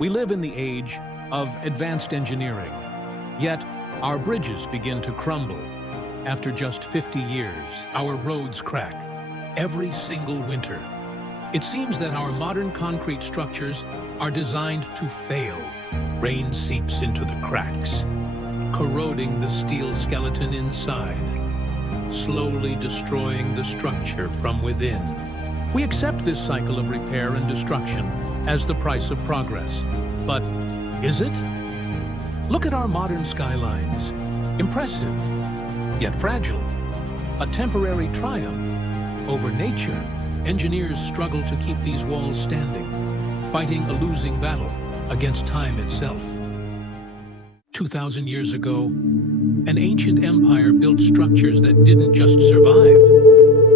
We live in the age of advanced engineering, yet our bridges begin to crumble. After just 50 years, our roads crack every single winter. It seems that our modern concrete structures are designed to fail. Rain seeps into the cracks, corroding the steel skeleton inside, slowly destroying the structure from within. We accept this cycle of repair and destruction as the price of progress. But is it? Look at our modern skylines. Impressive, yet fragile. A temporary triumph over nature. Engineers struggle to keep these walls standing, fighting a losing battle against time itself. 2,000 years ago, an ancient empire built structures that didn't just survive.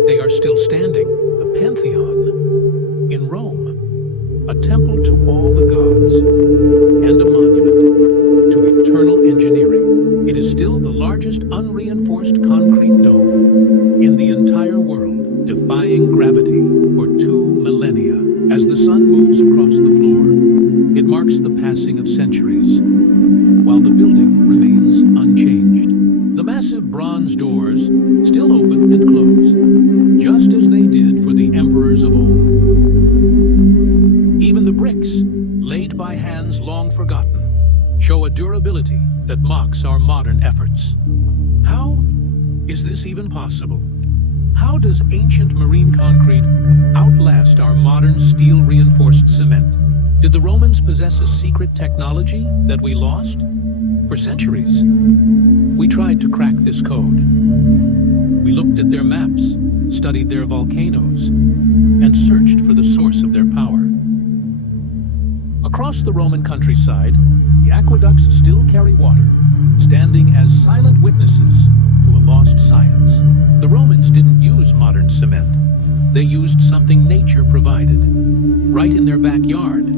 They are still standing. The Pantheon in Rome, a temple to all the gods and a monument to eternal engineering. It is still the largest unreinforced concrete dome in the entire world, defying gravity for 2 millennia. As the sun moves across the floor, it marks the passing of centuries, while the building remains unchanged. The massive bronze doors still open and close, just as they did for the emperors of old. Even the bricks, laid by hands long forgotten, show a durability that mocks our modern efforts. How is this even possible? How does ancient marine concrete outlast our modern steel-reinforced cement? Did the Romans possess a secret technology that we lost? For centuries, we tried to crack this code. We looked at their maps, studied their volcanoes, and searched for the source of their power. Across the Roman countryside, the aqueducts still carry water, standing as silent witnesses to a lost science. The Romans didn't use modern cement. They used something nature provided, right in their backyard: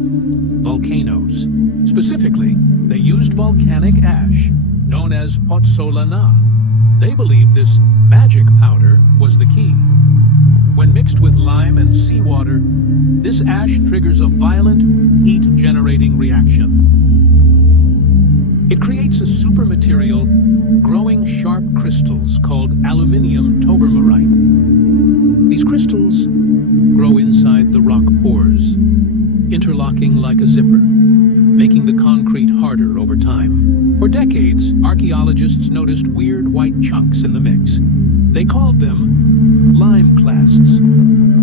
volcanoes. Specifically, they used volcanic ash, known as Pozzuoli. They believed this magic powder was the key. When mixed with lime and seawater, this ash triggers a violent, heat-generating reaction. It creates a supermaterial, growing sharp crystals called aluminium tobermarite. These crystals grow inside the rock pores, interlocking like a zipper, making the concrete harder over time. For decades, archaeologists noticed weird white chunks in the mix. They called them lime clasts.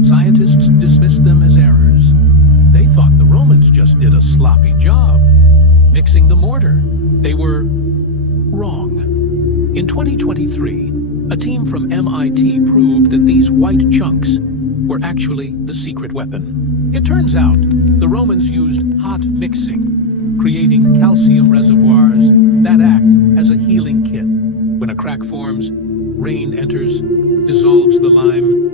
Scientists dismissed them as errors. They thought the Romans just did a sloppy job mixing the mortar. They were wrong. In 2023, a team from MIT proved that these white chunks were actually the secret weapon. It turns out the Romans used hot mixing, creating calcium reservoirs that act as a healing kit. When a crack forms, rain enters, dissolves the lime,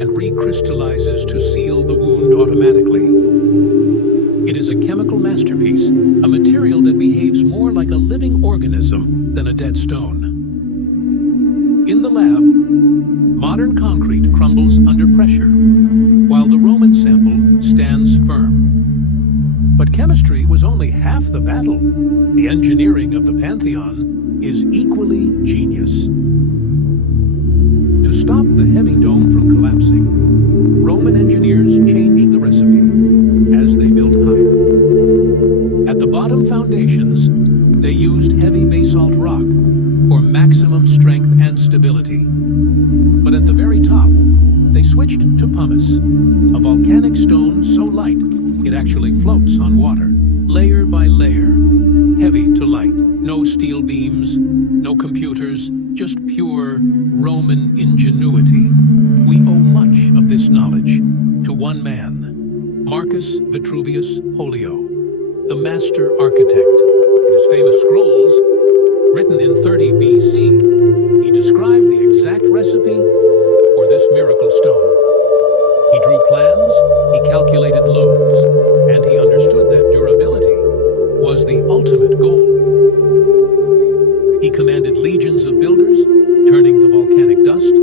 and recrystallizes to seal the wound automatically. It is a chemical masterpiece, a material that behaves more like a living organism than a dead stone. In the lab, modern concrete crumbles under pressure, while the Roman sample stands firm. But chemistry was only half the battle. The engineering of the Pantheon is equally genius. To stop the heavy dome from collapsing, Roman engineers changed the recipe as they built higher. At the bottom foundations, they used heavy basalt rock for maximum strength and stability. But at the very top, they switched to pumice, a volcanic stone so light it actually floats on water, layer by layer, heavy to light. No steel beams, no computers, just pure Roman ingenuity. We owe much of this knowledge to one man, Marcus Vitruvius Pollio, the master architect. In his famous scrolls, written in 30 BC, he described the exact recipe for this miracle stone. He drew plans, he calculated loads, and he understood that durability was the ultimate goal. He commanded legions of builders, turning the volcanic dust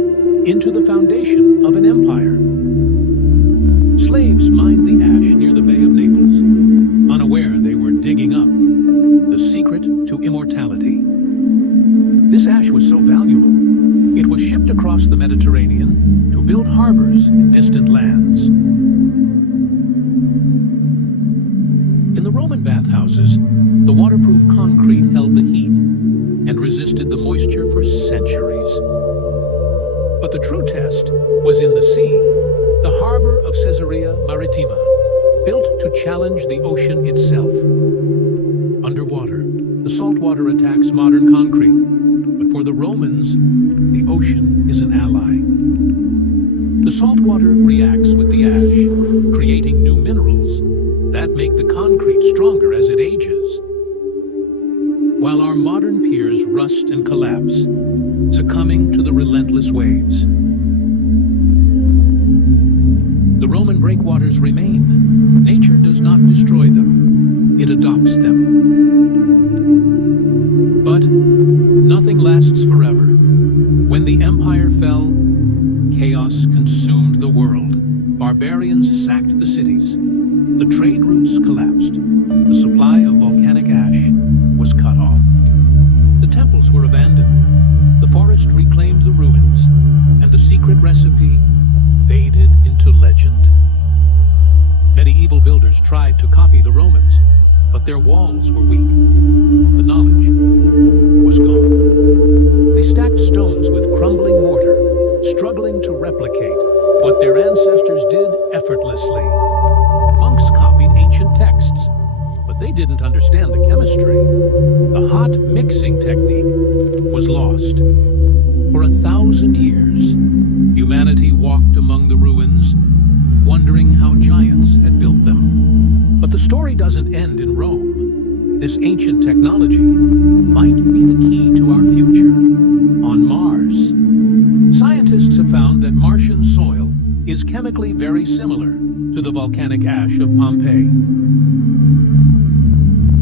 into the foundation of an empire. Slaves mined the ash near the Bay of Naples, unaware they digging up the secret to immortality. This ash was so valuable, it was shipped across the Mediterranean to build harbors in distant lands. In the Roman bathhouses, the waterproof concrete held the heat and resisted the moisture for centuries. But the true test was in the sea, the harbor of Caesarea Maritima, built to challenge the ocean itself. Underwater, the saltwater attacks modern concrete, but for the Romans, the ocean is an ally. The saltwater reacts with the ash, creating new minerals that make the concrete stronger as it ages. While our modern piers rust and collapse, succumbing to the relentless waves. The Roman breakwaters remain. Nature does not destroy them, it adopts them. But nothing lasts forever. When the empire fell, chaos consumed the world. Barbarians sacked the cities. The trade routes collapsed. The supply of volcanic ash was cut off. The temples were abandoned. The forest reclaimed the ruins, and the secret recipe faded into legend. Medieval builders tried to copy the Romans, but their walls were weak. The knowledge was gone. They stacked stones with crumbling mortar, struggling to replicate what their ancestors did effortlessly. Monks copied ancient texts, but they didn't understand the chemistry. The hot mixing technique was lost. For 1,000 years, humanity walked among the ruins, wondering how giants had built them. But the story doesn't end in Rome. This ancient technology might be the key to our future on Mars. Scientists have found that Martian soil is chemically very similar to the volcanic ash of Pompeii.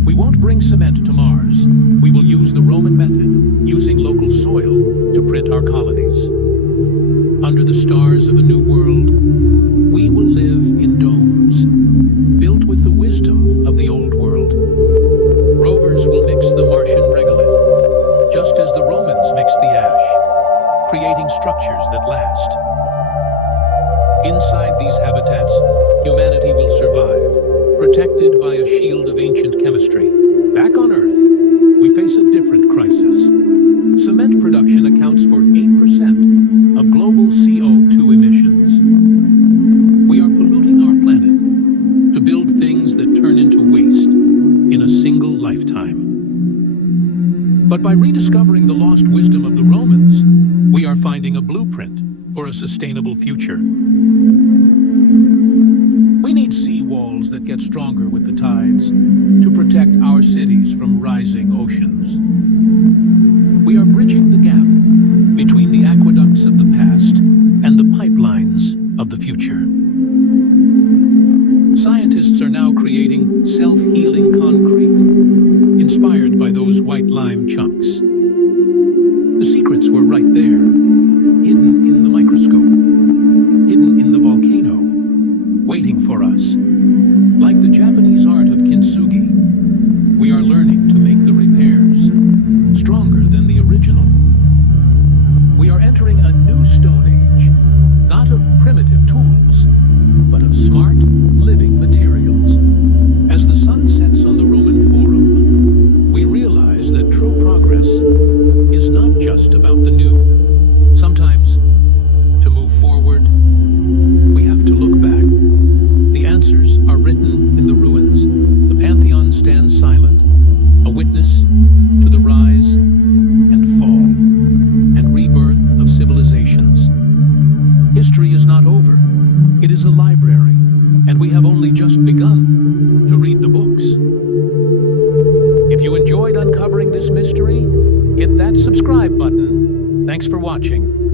We won't bring cement to Mars. We will use the Roman method, using local soil to print our colonies. Under the stars of a new world, we will live in domes, built with the wisdom of the old world. Rovers will mix the Martian regolith, just as the Romans mixed the ash, creating structures that last. Inside these habitats, humanity will survive, protected by a shield of ancient chemistry. Back on Earth, we face a different crisis. Cement production accounts for 8% of global CO2 emissions. We are polluting our planet to build things that turn into waste in a single lifetime. But by rediscovering the lost wisdom of the Romans, we are finding a blueprint for a sustainable future. We need sea walls that get stronger with the tides to protect our cities from rising oceans. We are bridging the gap between the aqueducts of the past and the pipelines of the future. Scientists are now creating self-healing concrete, inspired by those white lime chunks. The secrets were right there, hidden in the microscope, hidden in the volcano, waiting for us. Like the Japanese art of kintsugi, we are learning to make the repairs stronger than the original. We are entering a new Stone Age, not of primitive tools, but of smart, living materials. As the sun sets on the Roman Forum, we realize that true progress is not just about the new. Sometimes, to move forward, we have to look back. The answers are written in the ruins. The Pantheon stands silent, a witness to the rise and fall and rebirth of civilizations. History is not over. It is a library, and we have only just begun to read the books. If you enjoyed uncovering this mystery, hit that subscribe button. Thanks for watching.